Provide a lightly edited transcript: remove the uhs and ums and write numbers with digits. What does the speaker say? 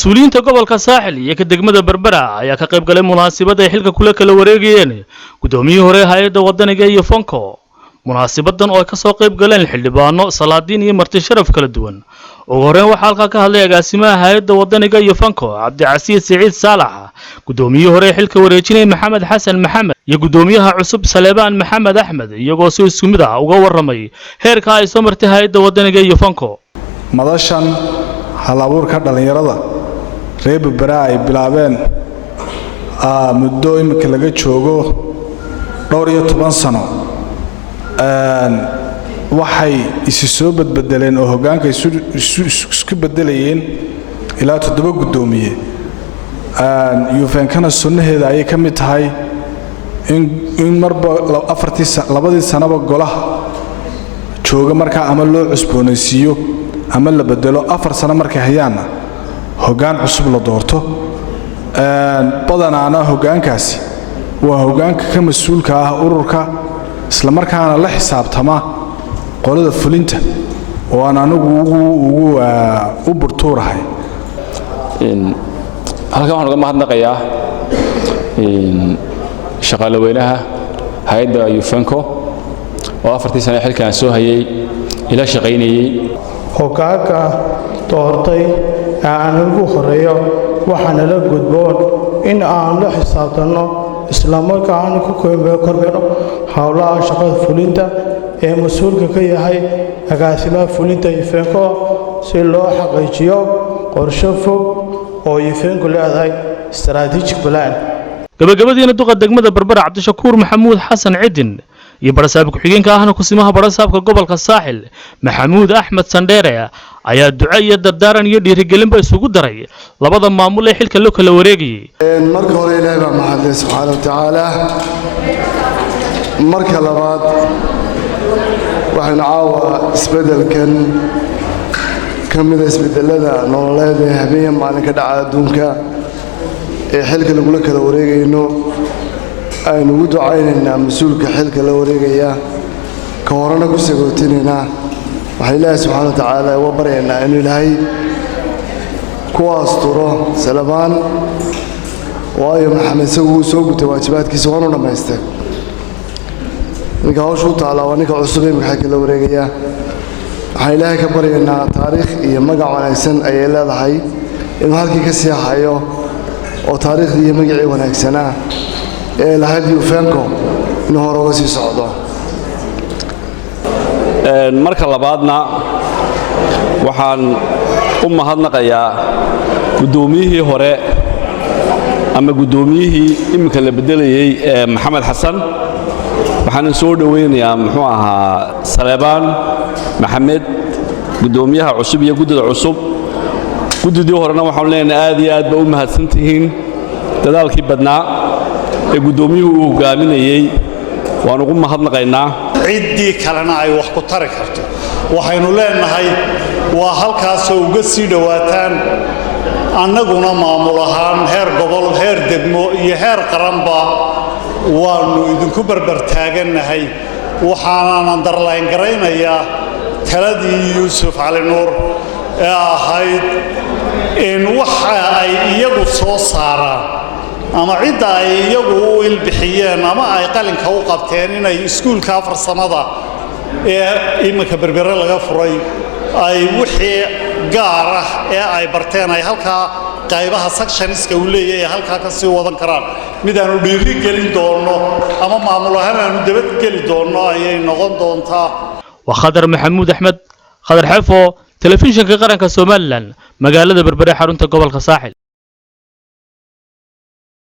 مسؤولين تقبل كساحل يكدق مدى بربرة يا كقيب قلم مناسبة يحلق كل كلا وريقين قدومي هوري هاي ودنا جاي فانكو مناسبة أو كساقيب قلم الحلبانو صلادين يمرت شرف كل دوان وغورين وحالك كهلا قاسمة هاي ودنا جاي فانكو عبد العزيز سعيد صالح قدومي هوري حلك وريقين محمد حسن محمد يقدوميها عصب سليمان محمد أحمد يقوسو السمدة وقور رمي هيرك هاي سمرت هاي ودنا جاي فانكو مدشان hal-abuur ka dhalinyarada reer Berbera ay bilaabeen muddo imika laga joogo dhowr iyo 10 sano waxay isu soo badbedeleen oo hoggaanka isku bedelayeen ilaa 7 gudoomiye UFN-kana sunnaheeda ay ka mid tahay in marba labadii sanaba golaha jooga marka ama loo cusboonaysiiyo ama la bedelo 4 sano markay hayaana hoggaan cusub la doorto badanaana hoggaankaasi waa hoggaanka ka mas'uulka ah ururka isla markaana la xisaabtama qolada fulinta oo aan anagu ugu u burtuurahay halkan waxaan uga mahadnaqayaa shaqaale weynaha hay'adda UFN-ko oo 4 sano xilkan soo hayay ila shaqaynayay hoggaanka doortay aan ugu horeeyo waxaan la gudboon in aan la xisaabtano isla markaana ku kormeero hawlaha shaqada fulinta ee mas'uulka ka yahay agaasimaha fulinta UFN-ko si loo xaqiijiyo qorshe fog oo UFN-ku leedahay strategic plan gabagabadiina duqa degmada Berbera Cabdishakuur Maxamuud Xasan Cidin iyo barasaabka xigeenka ahna ku simaha barasaabka gobolka Saaxil Maxamuud Axmed Sandheere ayaa duco iyo dardaaran iyo dhiirigelin ba isugu daray labada maamul ee xilka loo kala wareegay marka hore Ilaahay baa mahadlay subhanahu wa ta'ala marka labaad waxaan caawa isbedelkan kamid isbedelada nololeed ee habeen maalin ka dhaca adduunka ee xilka lagu kala wareegayno aynu ugu ducaynaynaa mas'uulka xilka la wareegaya ka horena ku sagootinayna waxa Ilaahay subhanahu wa ta'ala uga baryaynaa in Ilaahay kuwaas turo salamaan waayo maxamed soo gutay waajibaadkiisa waanu dhamaystay ninka hawshu taala waa ninka cusub ee xilka la wareegaya waxa Ilaahay ka baryaynaa taariikh iyo magac wanaagsan ay leedahay in halkii ka sii hayo oo taariikhdii iyo magacii wanaagsanaa ee lahayd UFN-ko in hore uga sii socdo marka labaadna waxaan u mahadnaqayaa gudoomiyihii hore ama gudoomiyihii imika la bedelayay Maxamed Xasan waxaan soo dhaweynayaa muxuu ahaa Saleebaan Maxamed gudoomiyaha cusub iyo gudida cusub gudidii horena waxaan leenahay aad iyo aad ba u mahadsantihiin dadaalkii badnaa ee gudoomiyuhu uu hogaaminayay waan ugu mahadnaqaynaa ciidii kalena ay wax ku tari karto waxaynu leenahay waa halkaas oo uga sii dhawaataan annaguna maamul ahaan heer gobol heer degmo iyo heer qaranba waanu idinku barbar taaganahay waxaan darlayn garaynayaa taladii Yuusuf Cali Nuur ee ahayd in waxa ay iyagu soo saaraan ama cid ay iyagu u ilbixiyeen ama ay qalinka u qabteen inay iskuulka farsamada ee imika Berbera laga furay ay wixii gaar ah ee ay barteen ay halka qaybaha sectionska u leeyahay halka ka sii wadan karaan mid aanu dhiiri gelin doono ama maamul ahaan aanu dibad gelin doono ayay noqon doontaa wa Khadar Maxamuud Axmed Khadar Xafo telefishinka qaranka Soomaaliland magaalada Berbera xarunta gobolka Saaxil